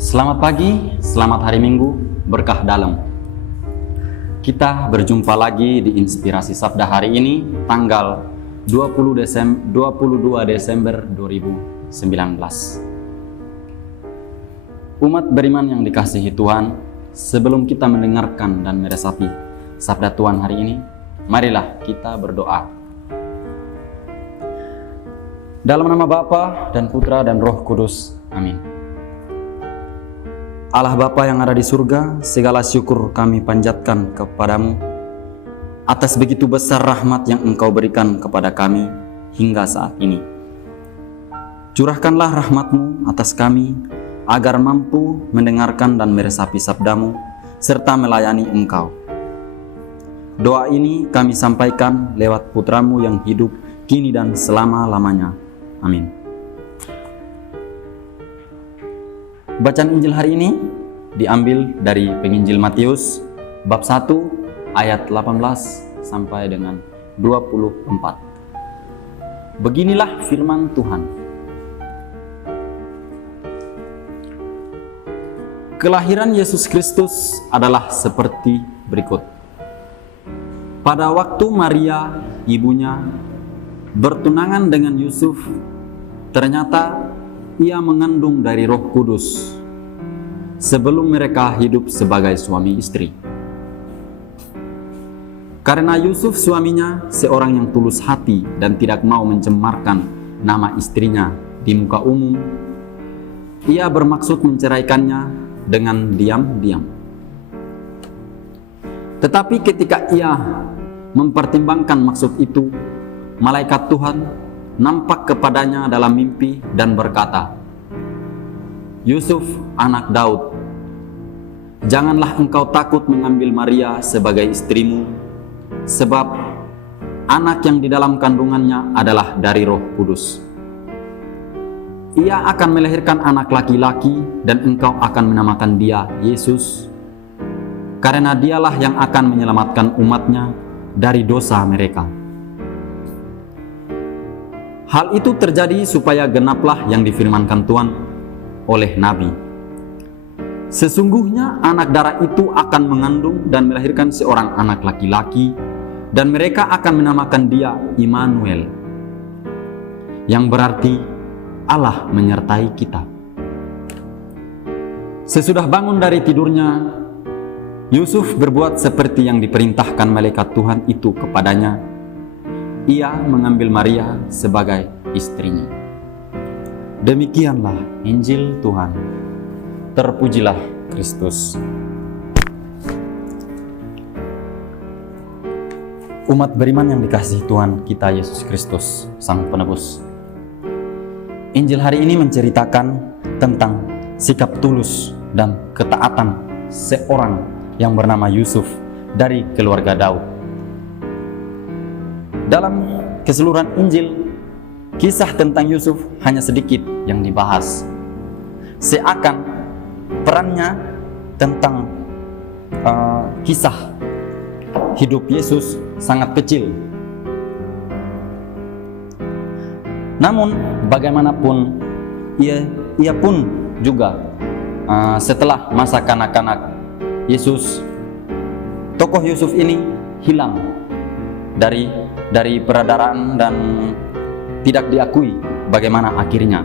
Selamat pagi, selamat hari Minggu, berkah dalam. Kita berjumpa lagi di Inspirasi Sabda hari ini, tanggal 22 Desember 2019. Umat beriman yang dikasihi Tuhan, sebelum kita mendengarkan dan meresapi Sabda Tuhan hari ini, marilah kita berdoa. Dalam nama Bapa dan Putra dan Roh Kudus, amin. Allah Bapa yang ada di surga, segala syukur kami panjatkan kepadamu atas begitu besar rahmat yang Engkau berikan kepada kami hingga saat ini. Curahkanlah rahmat-Mu atas kami agar mampu mendengarkan dan meresapi sabda-Mu serta melayani Engkau. Doa ini kami sampaikan lewat Putra-Mu yang hidup kini dan selama-lamanya. Amin. Bacaan Injil hari ini diambil dari penginjil Matius bab 1 ayat 18 sampai dengan 24. Beginilah firman Tuhan. Kelahiran Yesus Kristus adalah seperti berikut. Pada waktu Maria, ibunya, bertunangan dengan Yusuf, ternyata ia mengandung dari Roh Kudus sebelum mereka hidup sebagai suami istri. Karena Yusuf suaminya seorang yang tulus hati dan tidak mau mencemarkan nama istrinya di muka umum, ia bermaksud menceraikannya dengan diam-diam. Tetapi ketika ia mempertimbangkan maksud itu, malaikat Tuhan nampak kepadanya dalam mimpi dan berkata, "Yusuf, anak Daud, janganlah engkau takut mengambil Maria sebagai istrimu, sebab anak yang di dalam kandungannya adalah dari Roh Kudus. Ia akan melahirkan anak laki-laki dan engkau akan menamakan dia Yesus, karena dialah yang akan menyelamatkan umatnya dari dosa mereka." Hal itu terjadi supaya genaplah yang difirmankan Tuhan oleh Nabi. Sesungguhnya anak darah itu akan mengandung dan melahirkan seorang anak laki-laki, dan mereka akan menamakan dia Immanuel, yang berarti Allah menyertai kita. Sesudah bangun dari tidurnya, Yusuf berbuat seperti yang diperintahkan malaikat Tuhan itu kepadanya. Ia mengambil Maria sebagai istrinya. Demikianlah Injil Tuhan. Terpujilah Kristus. Umat beriman yang dikasihi Tuhan kita Yesus Kristus, Sang Penebus. Injil hari ini menceritakan tentang sikap tulus dan ketaatan seorang yang bernama Yusuf dari keluarga Daud. Dalam keseluruhan Injil, kisah tentang Yusuf hanya sedikit yang dibahas. Seakan perannya tentang kisah hidup Yesus sangat kecil. Namun bagaimanapun ia pun juga setelah masa kanak-kanak Yesus, tokoh Yusuf ini hilang dari peredaran dan tidak diakui bagaimana akhirnya.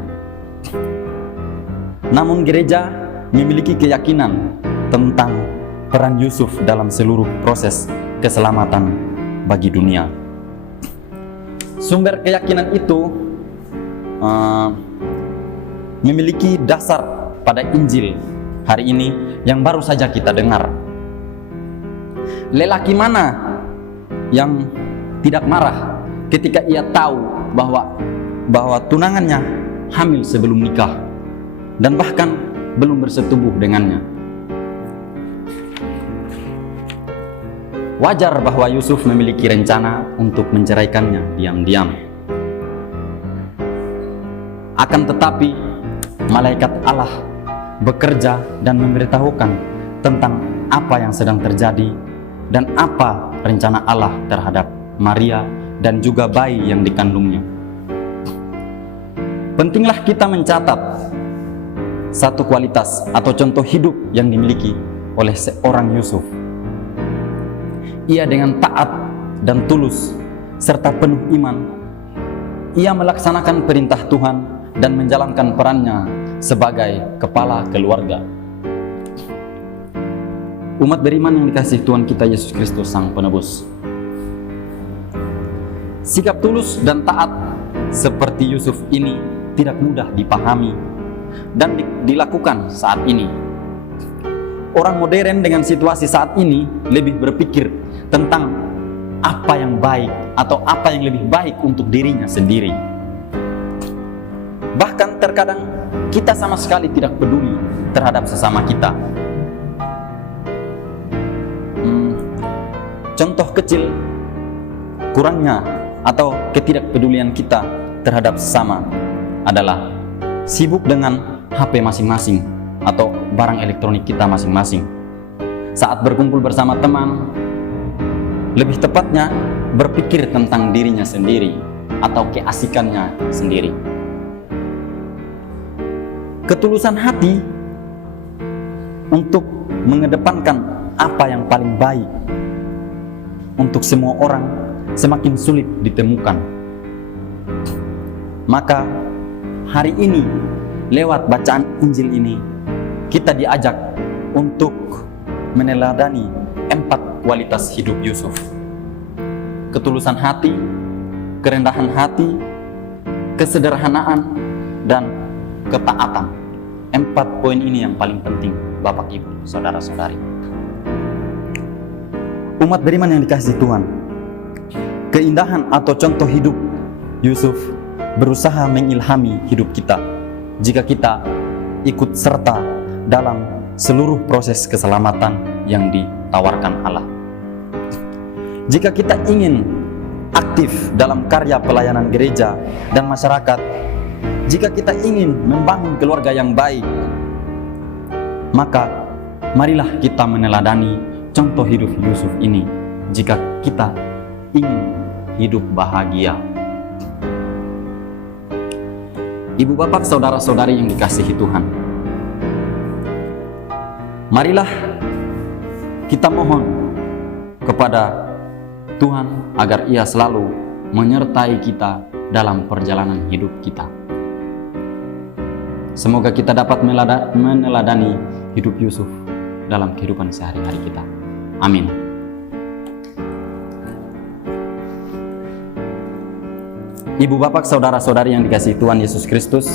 Namun gereja memiliki keyakinan tentang peran Yusuf dalam seluruh proses keselamatan bagi dunia. Sumber keyakinan itu memiliki dasar pada Injil hari ini yang baru saja kita dengar. Lelaki mana yang tidak marah ketika ia tahu bahwa tunangannya hamil sebelum nikah dan bahkan belum bersetubuh dengannya? Wajar bahwa Yusuf memiliki rencana untuk menceraikannya diam-diam. Akan tetapi malaikat Allah bekerja dan memberitahukan tentang apa yang sedang terjadi dan apa rencana Allah terhadap Maria dan juga bayi yang dikandungnya. Pentinglah kita mencatat satu kualitas atau contoh hidup yang dimiliki oleh seorang Yusuf. Ia dengan taat dan tulus serta penuh iman, ia melaksanakan perintah Tuhan dan menjalankan perannya sebagai kepala keluarga. Umat beriman yang dikasihi Tuhan kita Yesus Kristus Sang Penebus, sikap tulus dan taat seperti Yusuf ini tidak mudah dipahami dan dilakukan saat ini. Orang modern dengan situasi saat ini lebih berpikir tentang apa yang baik atau apa yang lebih baik untuk dirinya sendiri. Bahkan terkadang kita sama sekali tidak peduli terhadap sesama kita. Contoh kecil kurangnya atau ketidakpedulian kita terhadap sesama adalah sibuk dengan HP masing-masing atau barang elektronik kita masing-masing. Saat berkumpul bersama teman, lebih tepatnya berpikir tentang dirinya sendiri atau keasikannya sendiri. Ketulusan hati untuk mengedepankan apa yang paling baik untuk semua orang semakin sulit ditemukan. Maka hari ini lewat bacaan Injil ini kita diajak untuk meneladani 4 kualitas hidup Yusuf. Ketulusan hati, kerendahan hati, kesederhanaan, dan ketaatan. 4 poin ini yang paling penting, Bapak Ibu, Saudara-saudari. Umat beriman yang dikasihi Tuhan, keindahan atau contoh hidup Yusuf berusaha mengilhami hidup kita jika kita ikut serta dalam seluruh proses keselamatan yang ditawarkan Allah. Jika kita ingin aktif dalam karya pelayanan gereja dan masyarakat, jika kita ingin membangun keluarga yang baik, maka marilah kita meneladani contoh hidup Yusuf ini jika kita ingin hidup bahagia. Ibu bapak saudara-saudari yang dikasihi Tuhan, marilah kita mohon kepada Tuhan agar Ia selalu menyertai kita dalam perjalanan hidup kita. Semoga kita dapat meneladani hidup Yusuf dalam kehidupan sehari-hari kita. Amin. Ibu bapak saudara-saudari yang dikasihi Tuhan Yesus Kristus,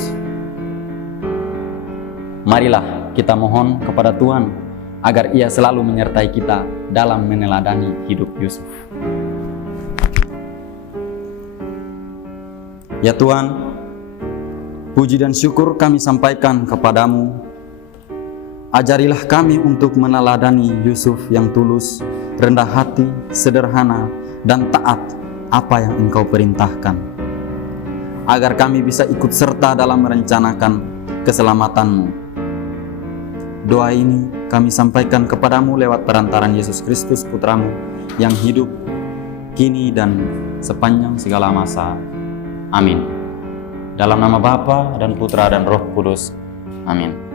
marilah kita mohon kepada Tuhan agar Ia selalu menyertai kita dalam meneladani hidup Yusuf. Ya Tuhan, puji dan syukur kami sampaikan kepadamu. Ajarilah kami untuk meneladani Yusuf yang tulus, rendah hati, sederhana, dan taat apa yang Engkau perintahkan, agar kami bisa ikut serta dalam merencanakan keselamatan-Mu. Doa ini kami sampaikan kepadamu lewat perantaran Yesus Kristus Putra-Mu yang hidup kini dan sepanjang segala masa. Amin. Dalam nama Bapa dan Putra dan Roh Kudus. Amin.